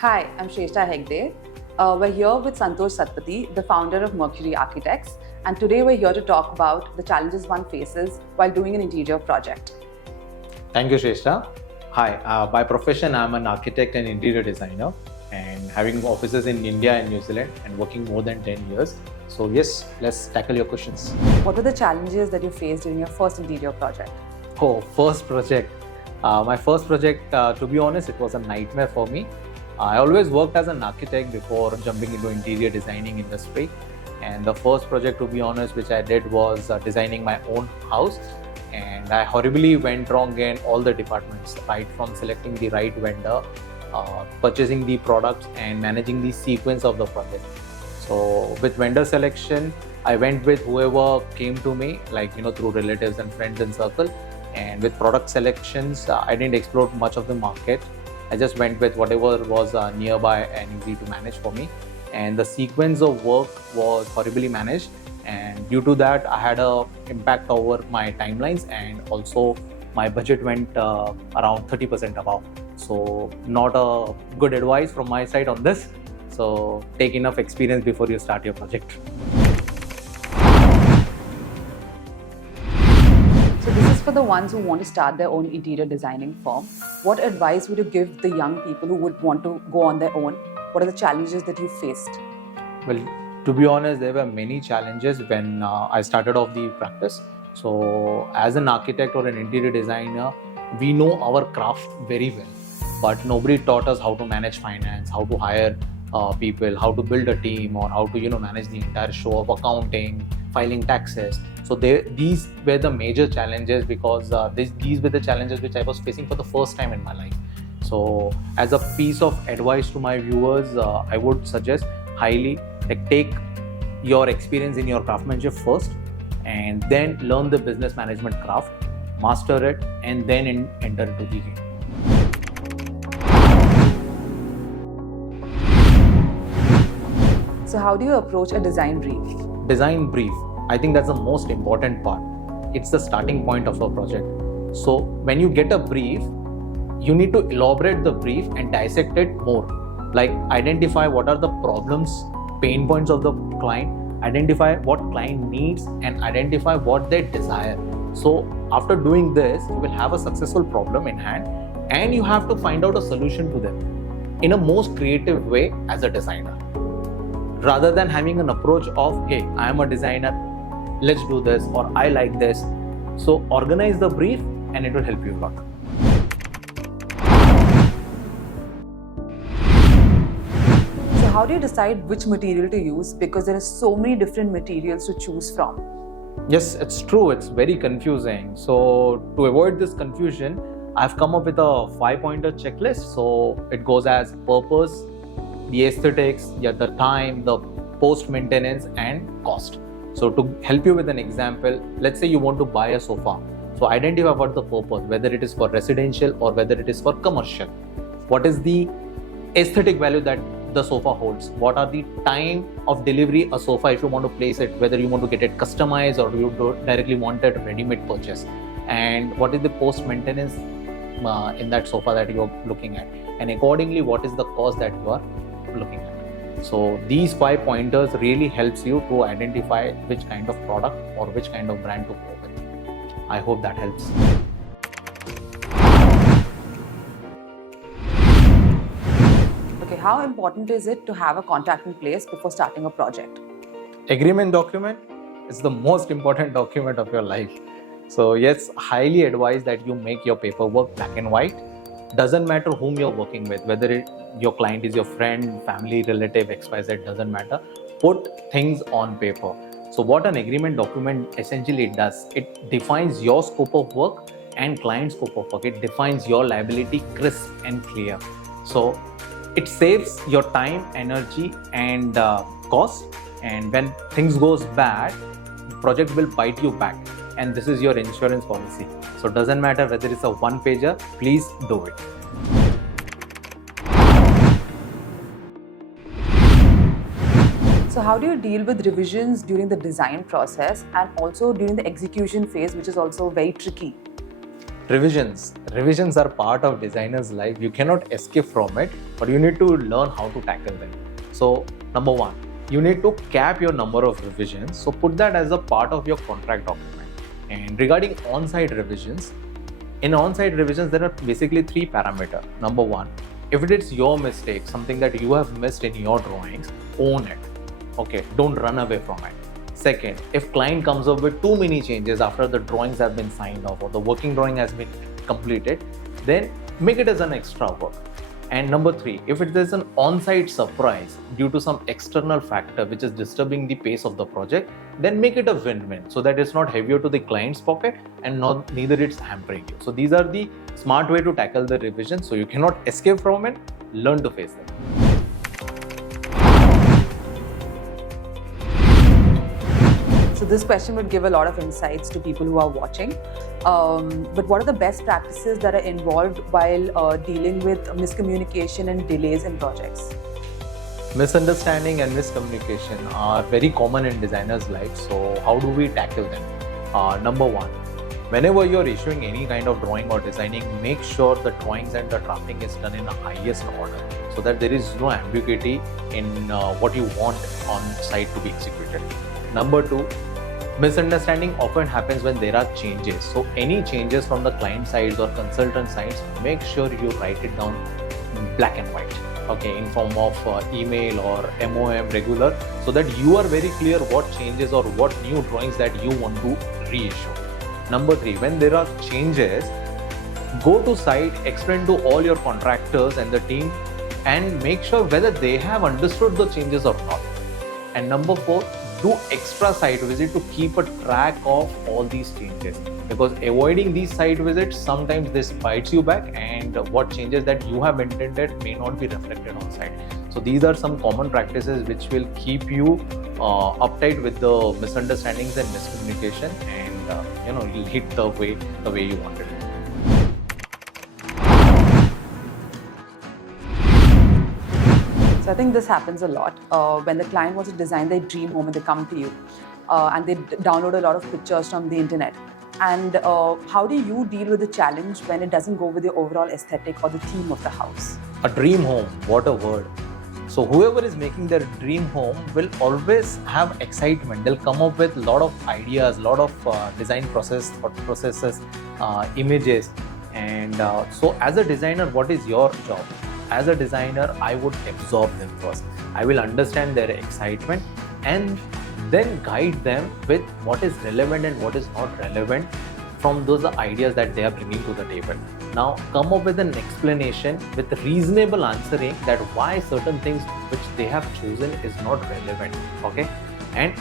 Hi, I'm Shrestha Hegde. We're here with Santosh Satpathy, the founder of Mercury Architects, and today we're here to talk about the challenges one faces while doing an interior project. Thank you, Shrestha. Hi, by profession, I'm an architect and interior designer, and having offices in India and New Zealand and working more than 10 years. So, yes, let's tackle your questions. What were the challenges that you faced during your first interior project? Oh, first project. My first project, to be honest, it was a nightmare for me. I always worked as an architect before jumping into interior designing industry. And the first project, to be honest, which I did was designing my own house. And I horribly went wrong in all the departments, right from selecting the right vendor, purchasing the products, and managing the sequence of the project. So with vendor selection, I went with whoever came to me, through relatives and friends and circle. And with product selections, I didn't explore much of the market. I just went with whatever was nearby and easy to manage for me. And the sequence of work was horribly managed. And due to that, I had an impact over my timelines, and also my budget went around 30% above. So not a good advice from my side on this. So take enough experience before you start your project. So this is for the ones who want to start their own interior designing firm. What advice would you give the young people who would want to go on their own? What are the challenges that you faced? Well, to be honest, there were many challenges when I started off the practice. So as an architect or an interior designer, we know our craft very well, but nobody taught us how to manage finance, how to hire people, how to build a team, or how to manage the entire show of accounting, filing taxes. So these were the major challenges, because these were the challenges which I was facing for the first time in my life. So as a piece of advice to my viewers, I would suggest highly, take your experience in your craftsmanship first, and then learn the business management craft, master it, and then enter into the game. So how do you approach a design brief? Design brief, I think that's the most important part. It's the starting point of a project. So when you get a brief, you need to elaborate the brief and dissect it more. Like identify what are the problems, pain points of the client, identify what client needs, and identify what they desire. So after doing this, you will have a successful problem in hand, and you have to find out a solution to them in a most creative way as a designer, rather than having an approach of, hey, I am a designer, let's do this, or I like this. So organize the brief and it will help you a lot. So how do you decide which material to use? Because there are so many different materials to choose from. Yes, it's true. It's very confusing. So to avoid this confusion, I've come up with a 5-pointer checklist. So it goes as purpose, the aesthetics, the time, the post-maintenance, and cost. So to help you with an example, let's say you want to buy a sofa. So identify what the purpose, whether it is for residential or whether it is for commercial. What is the aesthetic value that the sofa holds? What are the time of delivery a sofa, if you want to place it, whether you want to get it customized or you directly want it ready-made purchase? And what is the post-maintenance in that sofa that you are looking at? And accordingly, what is the cost that you are looking at? So these 5 pointers really helps you to identify which kind of product or which kind of brand to go with. I hope that helps. Okay, how important is it to have a contract in place before starting a project? Agreement document is the most important document of your life. So yes, highly advise that you make your paperwork black and white. Doesn't matter whom you're working with, whether your client is your friend, family, relative, XYZ, doesn't matter. Put things on paper. So what an agreement document essentially does, it defines your scope of work and client scope of work. It defines your liability crisp and clear. So it saves your time, energy, and cost. And when things goes bad, the project will bite you back. And this is your insurance policy. So it doesn't matter whether it's a one-pager, please do it. So how do you deal with revisions during the design process and also during the execution phase, which is also very tricky? Revisions are part of designer's life. You cannot escape from it, but you need to learn how to tackle them. So number one, you need to cap your number of revisions. So put that as a part of your contract document. And regarding on-site revisions, in on-site revisions, there are basically three parameters. Number one, if it is your mistake, something that you have missed in your drawings, own it. Okay, don't run away from it. Second, if client comes up with too many changes after the drawings have been signed off or the working drawing has been completed, then make it as an extra work. And number three, if it is an on-site surprise due to some external factor which is disturbing the pace of the project, then make it a win-win so that it's not heavier to the client's pocket and neither it's hampering you. So these are the smart way to tackle the revision. So you cannot escape from it, learn to face them. So this question would give a lot of insights to people who are watching. But what are the best practices that are involved while dealing with miscommunication and delays in projects? Misunderstanding and miscommunication are very common in designers' life. So how do we tackle them? Number one, whenever you're issuing any kind of drawing or designing, make sure the drawings and the drafting is done in the highest order so that there is no ambiguity in what you want on site to be executed. Number two, misunderstanding often happens when there are changes. So any changes from the client sides or consultant sides, make sure you write it down in black and white, okay, in form of email or MOM regular, so that you are very clear what changes or what new drawings that you want to reissue. Number three, when there are changes, go to site, explain to all your contractors and the team and make sure whether they have understood the changes or not. And number four, do extra site visit to keep a track of all these changes, because avoiding these site visits, sometimes this bites you back and what changes that you have intended may not be reflected on site. So these are some common practices which will keep you uptight with the misunderstandings and miscommunication, and you'll hit the way you wanted it. So I think this happens a lot when the client wants to design their dream home and they come to you and they download a lot of pictures from the internet. And how do you deal with the challenge when it doesn't go with the overall aesthetic or the theme of the house? A dream home, what a word. So whoever is making their dream home will always have excitement. They'll come up with a lot of ideas, a lot of design processes, images. And so as a designer, what is your job? As a designer, I would absorb them first. I will understand their excitement and then guide them with what is relevant and what is not relevant from those ideas that they are bringing to the table. Now come up with an explanation with reasonable answering that why certain things which they have chosen is not relevant. Okay, and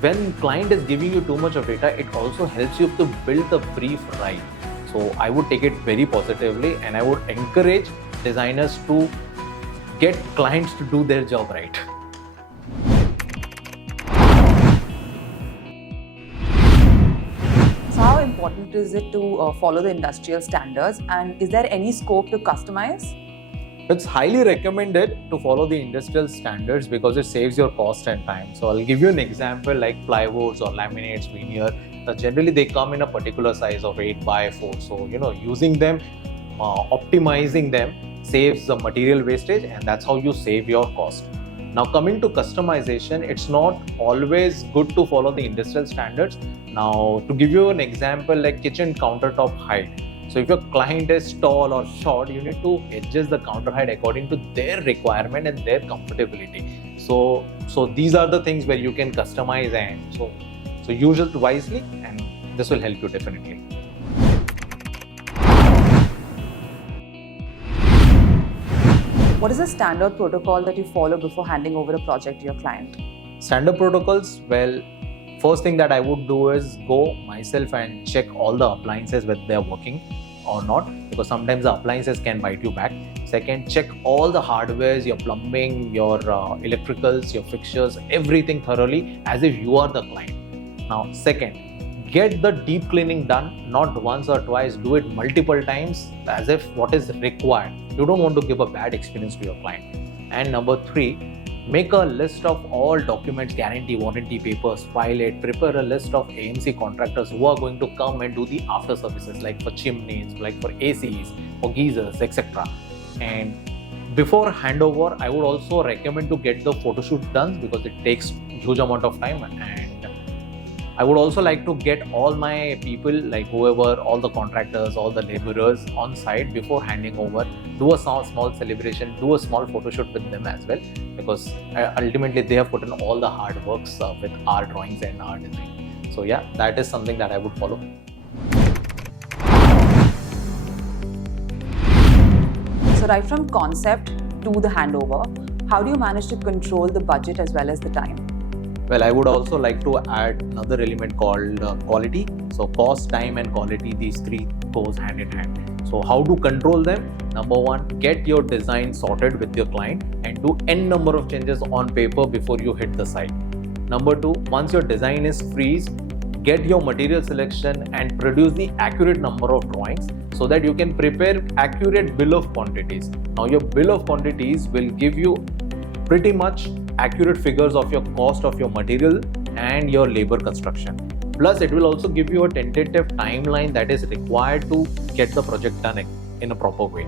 when client is giving you too much of data, it also helps you to build the brief right. So I would take it very positively and I would encourage designers to get clients to do their job right. So how important is it to follow the industrial standards, and is there any scope to customize? It's highly recommended to follow the industrial standards because it saves your cost and time. So I'll give you an example like plywoods or laminates, veneer. Generally they come in a particular size of 8x4. So using them, optimizing them saves the material wastage, and that's how you save your cost. Now coming to customization, it's not always good to follow the industrial standards. Now to give you an example, like kitchen countertop height. So if your client is tall or short, you need to adjust the counter height according to their requirement and their comfortability. So these are the things where you can customize, and so use it wisely, and this will help you definitely. What is the standard protocol that you follow before handing over a project to your client? Standard protocols, well, first thing that I would do is go myself and check all the appliances whether they are working or not, because sometimes the appliances can bite you back. Second, check all the hardwares, your plumbing, your electricals, your fixtures, everything thoroughly as if you are the client. Now, second, get the deep cleaning done, not once or twice, do it multiple times as if what is required. You don't want to give a bad experience to your client. And number three, Make a list of all documents, guarantee, warranty papers, file it, prepare a list of AMC contractors who are going to come and do the after services, like for chimneys, like for ACs, for geysers, etc. And before handover, I would also recommend to get the photo shoot done because it takes huge amount of time, and I would also like to get all my people, like whoever, all the contractors, all the laborers on site before handing over, do a small celebration, do a small photo shoot with them as well, because ultimately they have put in all the hard works with our drawings and our design. So yeah, that is something that I would follow. So right from concept to the handover, how do you manage to control the budget as well as the time? Well, I would also like to add another element called quality. So cost, time and quality, these three goes hand in hand. So how to control them? Number one, get your design sorted with your client and do n number of changes on paper before you hit the site. Number two, once your design is freeze, get your material selection and produce the accurate number of drawings so that you can prepare accurate bill of quantities. Now your bill of quantities will give you pretty much accurate figures of your cost of your material and your labor construction. Plus, it will also give you a tentative timeline that is required to get the project done in a proper way.